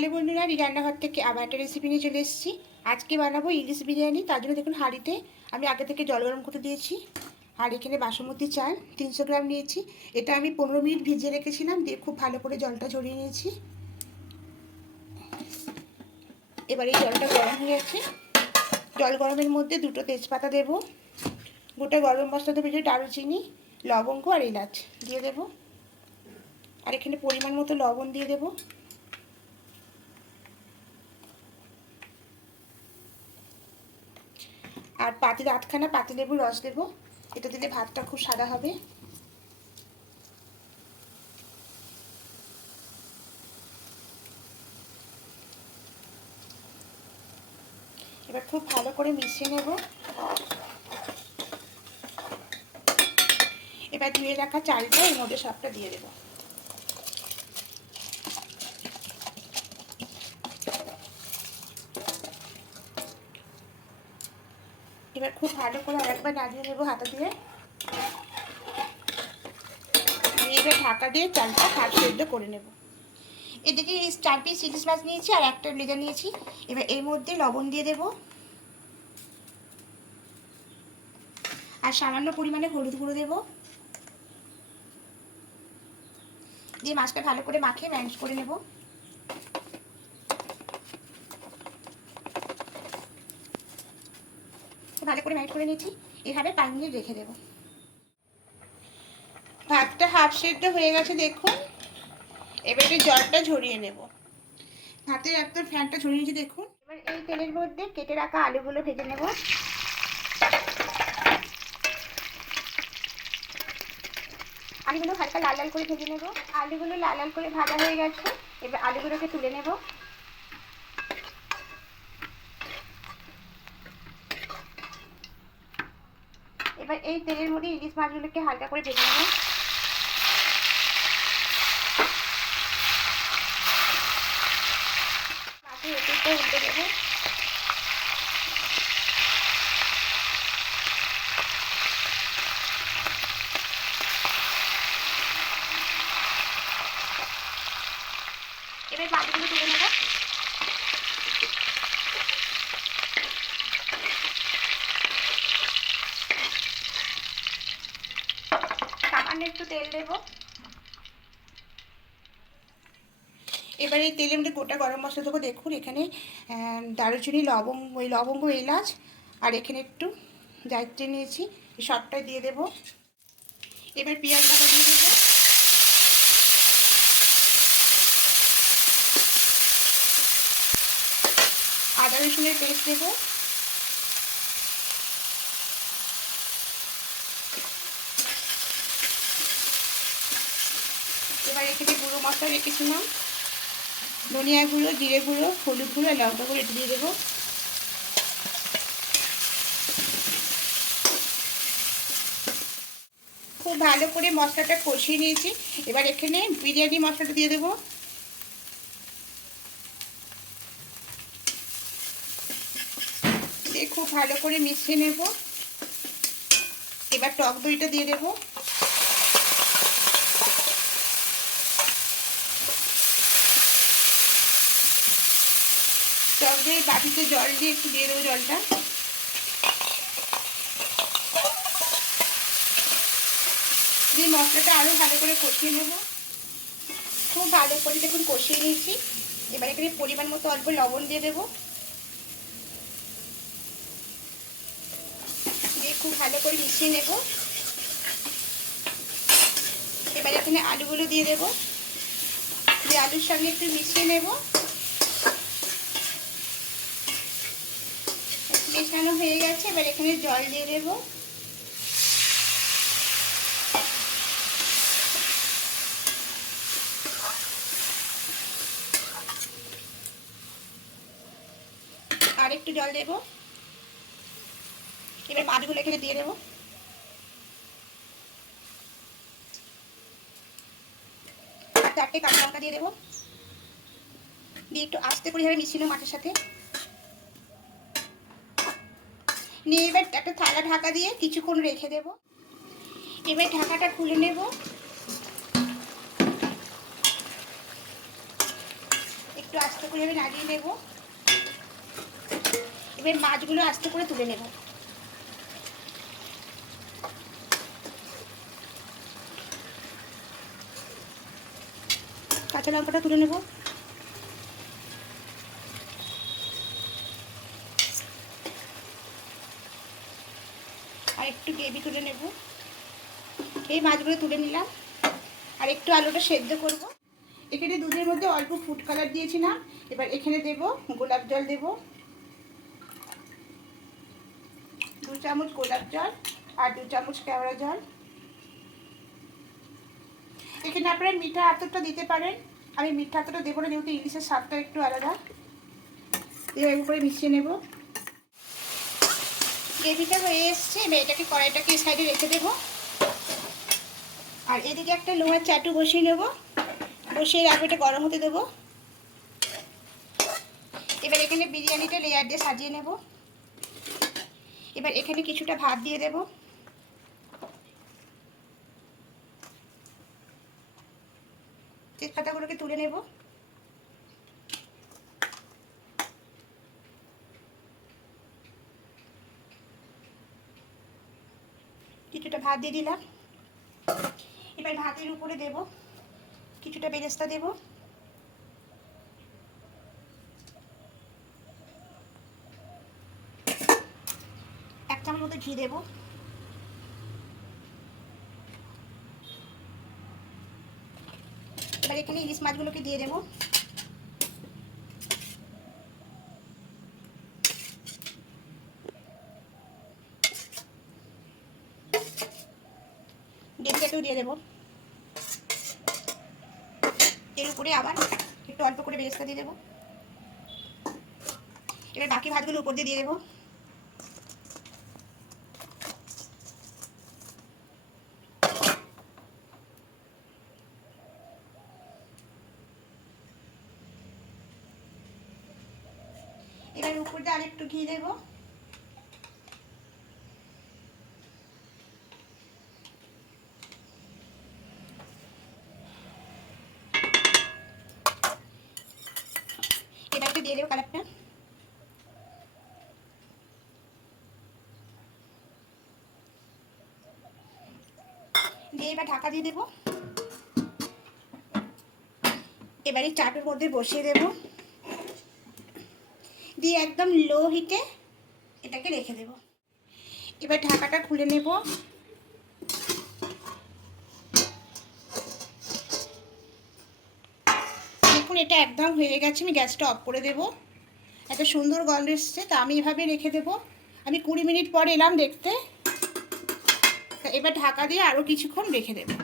Hello বন্ধুরা এই রান্নাঘর থেকে আবার একটা রেসিপি নিয়ে চলে এসেছি। আজকে বানাবো ইলিশ বিরিয়ানি, তার জন্য দেখুন হাঁড়িতে আমি আগে থেকে জল গরম করতে দিয়েছি। আর এখানে বাসমতি চাল তিনশো গ্রাম নিয়েছি। এটা আমি পনেরো মিনিট ভিজিয়ে রেখেছিলাম, দিয়ে খুব ভালো করে জলটা ঝরিয়ে নিয়েছি। এবার এই জলটা গরম হয়ে গেছে। জল গরমের মধ্যে দুটো তেজপাতা দেব, গোটা গরম মশলা দেবো যে দারুচিনি, লবঙ্গ আর এলাচ দিয়ে দেব। আর এখানে পরিমাণ মতো লবণ দিয়ে দেবো। আর পাতিল আটখানা পাতিলেবুর রস দেবো এটা দিলে ভাতটা খুব সাদা হবে। এবার খুব ভালো করে মিশিয়ে নেব। এবার ধুয়ে রাখা চালটা, এর মধ্যে সবটা দিয়ে দেবো। এবার খুব ভালো করে আরেকবার নাড়িয়ে নেব হাতা দিয়ে। এবার ঢাকা দিয়ে চালটা হাত সেদ্ধ করে নেব। এদিকে চার পিস ইলিশ মাছ নিয়েছি আর একটা লেজা নিয়েছি। এবার এর মধ্যে লবণ দিয়ে দেব। আর সামান্য পরিমাণে হলুদ গুঁড়ো দেব। দিয়ে মাছটা ভালো করে মাখিয়ে ম্যানেজ করে নেব। ভালো করে ম্যারিনেট করে নিয়েছি। এভাবে পানি নিয়ে রেখে দেবো। ভাতটা হাফ সেদ্ধ হয়ে গেছে, দেখুন। এবারে একটু জলটা ঝরিয়ে নেব। ভাতের একদম ফ্যানটা ঝরিয়ে নিয়েছি, দেখুন। এবার এই তেলের মধ্যে কেটে রাখা আলুগুলো ভেজে নেব। আলুগুলো হালকা লাল লাল করে ভেজে নেব। আলুগুলো লাল লাল করে ভাজা হয়ে গেছে। এবার আলুগুলোকে তুলে নেব। এবার এই তেলের মধ্যে ইলিশ মাছগুলোকে হালকা করে ভেজে নেব মাছের এপিটটা এবার বাকিগুলো তুলে নেব। সামান্য একটু তেল দেবো। এবারে এই তেলের মধ্যে গোটা গরম মশলা দেবো। দেখুন, এখানে দারুচিনি, লবঙ্গ, ওই লবঙ্গ, এলাচ, আর এখানে একটু দায়িত্ব নিয়েছি সবটাই দিয়ে দেবো। এবার পেঁয়াজ টাকা দিয়ে দেবো। আদা রসুনের পেস্ট দেবো। এখানে গুঁড়ো মশলা রেখেছিলাম। ধনিয়া গুঁড়ো, জিরে গুঁড়ো, হলুদ গুঁড়ো লঙ্কা গুঁড়ো এটা দিয়ে দেবো। খুব ভালো করে মশলাটা কষিয়ে নিয়েছি। এবার এখানে বিরিয়ানি মশলাটা দিয়ে দেবো। খুব ভালো করে মিশিয়ে নেব। এবার টক দইটা দিয়ে দেবো। দিয়ে বাটিতে জল দিয়ে একটু দিয়ে দেবো জলটা। দিয়ে মশলাটা আরও ভালো করে কষিয়ে নেব। খুব ভালো করে দেখুন কষিয়ে নিয়েছি। এবার এখানে পরিমাণ মতো অল্প লবণ দিয়ে দেবো। দিয়ে খুব ভালো করে মিশিয়ে নেব। এবার এখানে আলুগুলো দিয়ে দেবো। দিয়ে আলুর সঙ্গে একটু মিশিয়ে নেব। মেশানো হয়ে গেছে, এবার এখানে জল দিয়ে দেব। আর একটু জল দেব। এবার মাছগুলো এখানে দিয়ে দেবো। চারটে কাঁচা লঙ্কা দিয়ে দেবো। দিয়ে একটু আস্তে করে মিশিয়ে মাছের সাথে। নিয়ে এবার একটা থালা ঢাকা দিয়ে কিছুক্ষণ রেখে দেব। এবার ঢাকাটা খুলে নেব। একটু আস্তে করে আমি নাড়িয়ে নেব। এবার মাছগুলো আস্তে করে তুলে নেব। কাঁচা লঙ্কাটা তুলে নেব আর একটু গ্রেভি তুলে নেব। এই মাছগুলো তুলে নিলাম। আর একটু আলুটা সেদ্ধ করব। এখানে দুধের মধ্যে অল্প ফুড কালার দিয়েছিলাম। এবার এখানে দেব, গোলাপ জল দেব। দু চামচ গোলাপ জল আর দু চামচ কেওড়া জল। এখানে আপনারা মিঠা আতরটা দিতে পারেন। আমি মিঠা আতরটা দেবো না, যেহেতু ইলিশের স্বাদটা একটু আলাদা। এবার উপরে মিশিয়ে নেব। গ্রেভিটা হয়ে এসছে, এবার এটাকে কড়াইটাকে সাইডে রেখে দেবো। আর এদিকে একটা লোহার চাটু বসিয়ে নেব। বসিয়ে রাখব, এটা গরম হতে দেবো। এবার এখানে বিরিয়ানিটা লেয়ার দিয়ে সাজিয়ে নেব। এবার এখানে কিছুটা ভাত দিয়ে দেব। তেজপাতাগুলোকে তুলে নেব কিছুটা ভাত দিয়ে দিলাম। এবার ভাতের উপরে দেব, কিছুটা বেরেস্তা দেব। এক চামচ মতো ঘি দেব। এবার এখানে ইলিশ মাছগুলোকে দিয়ে দেব। ডেলিটাকেও দিয়ে এর উপরে আবার একটু অল্প করে বেরেস্তা দিয়ে দেবো। এবার বাকি ভাতগুলো উপর দিয়ে দিয়ে দেবো। এবার উপর দিয়ে আরেকটু ঘি দেবো এটা একটু দিয়ে দেবো কালারটা। দিয়ে এবার ঢাকা দিয়ে দেবো। এবারে চাটুর মধ্যে বসিয়ে দেব। দিয়ে একদম লো হিটে এটাকে রেখে দেব। এবার ঢাকাটা খুলে নেব। এটা একদম হয়ে গেছে, আমি গ্যাসটা অফ করে দেবো। এত সুন্দর গন্ধ এসছে, তা আমি এভাবে রেখে দেবো। আমি কুড়ি মিনিট পরে এলাম দেখতে। এবার ঢাকা দিয়ে আরও কিছুক্ষণ রেখে দেবো।